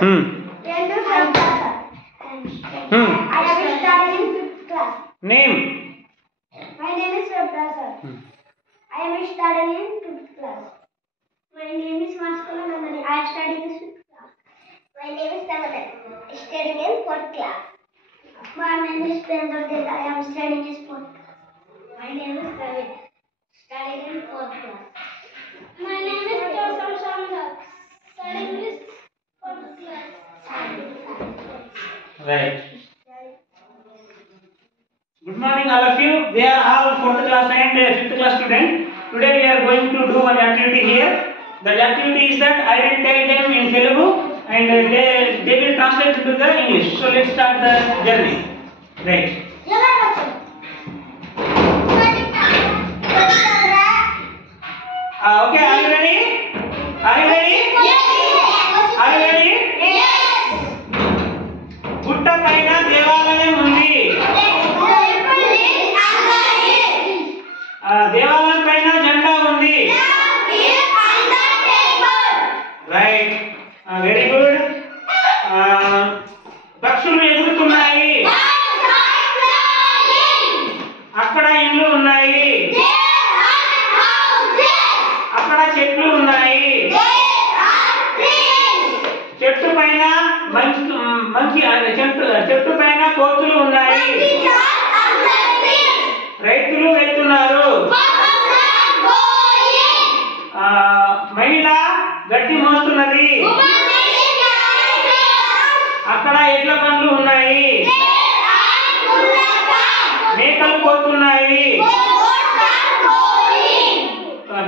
I am studying in 5th class. Name. My name is Prasad. I am studying in 5th class. My name is Maskula Nandani. I am studying in 6th class. My name is Tamadan. Studying in 4th class. My name is Pendra. I am studying in 4th class. My name is David. Studying in 4th class. My name is Joseph Shamla. Studying in 4th class. Right. Good morning all of you. They are all 4th class and 5th class students. Today we are going to do one activity here. That activity is that I will tell them in Telugu and they will translate into the English. So let's start the journey. Right. Okay, are you ready? Are you ready? Yes. Are you ready? Yes. గుట్ట పైన దేవాలయం ఉంది. దేవాలయం పైన జెండా ఉంది. Right, very good. పక్షులు ఎగురుతున్నాయి. అక్కడ ఇండ్లు ఉన్నాయి. అక్కడ చెట్లు ఉన్నాయి. చెట్టు పైన చెట్టు పైన కోతులు ఉన్నాయి. రైతులు వెళ్తున్నారు. మహిళ గడ్డి మోస్తున్నది. అక్కడ ఎడ్ల బండ్లు ఉన్నాయి. మేకలు పోతున్నాయి.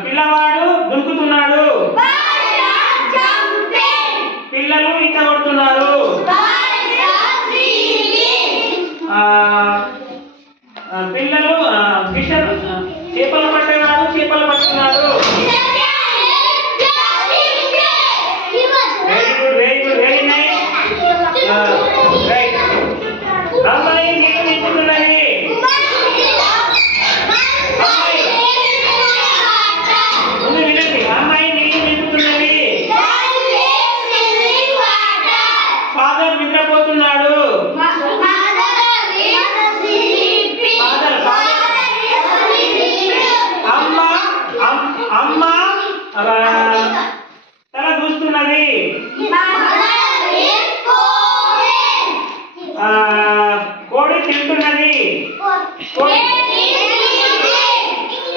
పిల్లవాడు దుంకుతున్నాడు. పిల్లలు ఈత కొడుతున్నారు. పిల్లలు చేపలు పట్టేవాడు చేపలు పట్టుకున్నారు. Very good, very good, very nice. Right. అమ్మాయి నీళ్ళు నింపుతున్నది. ముందు వినండి. అమ్మాయి నీళ్ళు నింపుతున్నది. ఫాదర్ నిద్రపోతున్నాడు. అమ్మ తల చూస్తున్నది. కోడి తింటున్నది.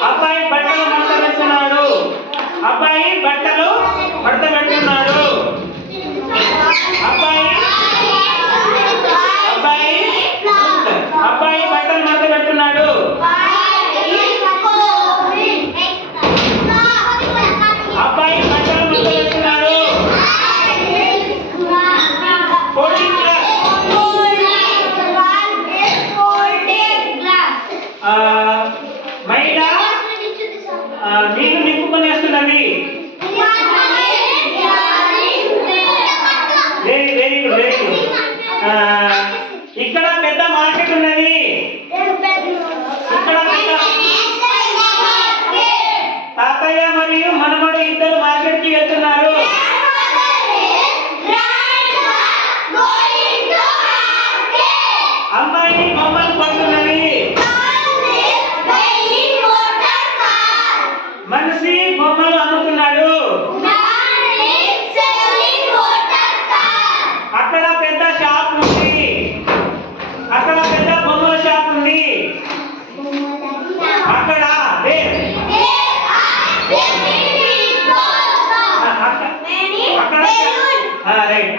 అబ్బాయి బట్టలు మడత పెడుతున్నాడు. అబ్బాయి బట్టలు మడత పెడుతున్నాడు. అబ్బాయి బట్టలు మడత పెడుతున్నాడు. అబ్బాయి బట్టలు మడత పెడుతున్నాడు. మహిళ నీళ్లు నింపుకొని వేస్తున్నది. Very very good, very good. ఇక్కడ పెద్ద మార్కెట్ ఉన్నది. ఇక్కడ తాతయ్య మరియు మనమడు ఇద్దరు మార్కెట్ కి వెళ్తున్నారు. అమ్మాయి బొమ్మలు కొంటున్నది. మనిషి బొమ్మలు అమ్ముతున్నాడు. అక్కడ పెద్ద షాప్ ఉంది. అక్కడ పెద్ద బొమ్మల షాప్ ఉంది. అక్కడ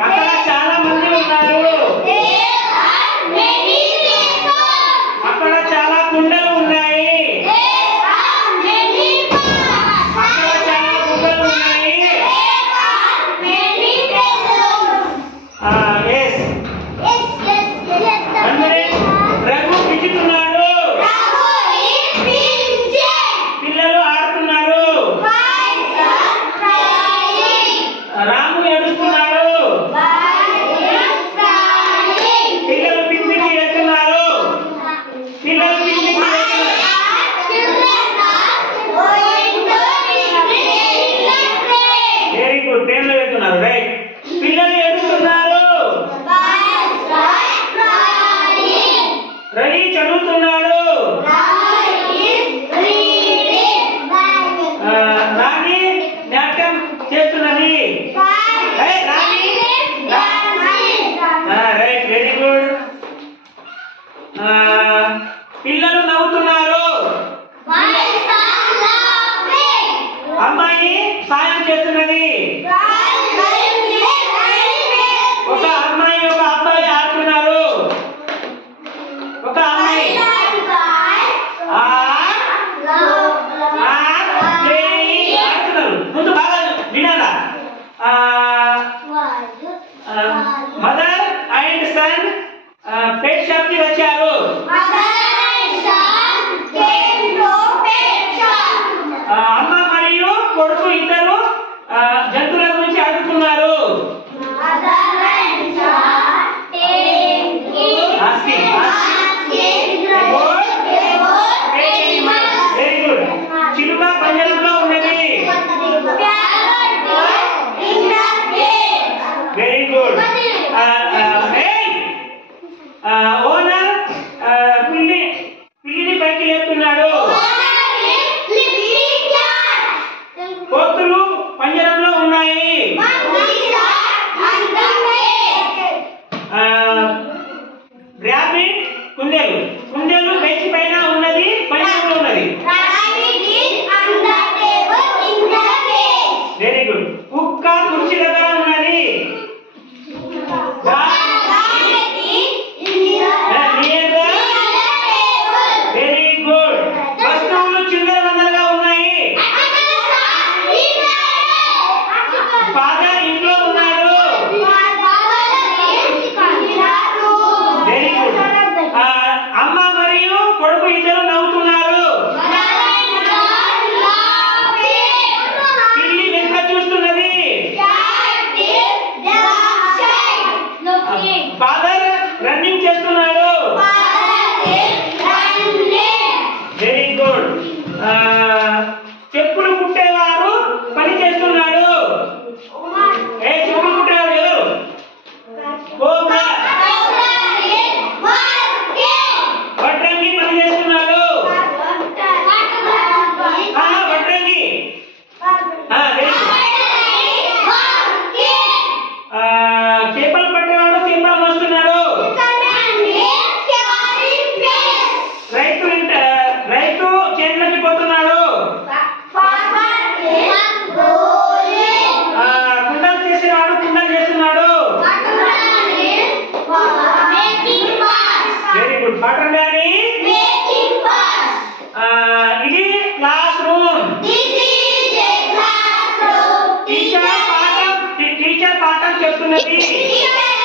అక్కడ చాలా మంది ఉన్నారు. అక్కడ చాలా కుండలు ఉన్నాయి. అక్కడ చాలా కుండలు ఉన్నాయి. రఘు పిచ్చుతున్నాడు. పిల్లలు ఆడుతున్నారు. రాము ఏడుస్తున్నాడు. జరుగుతున్నది?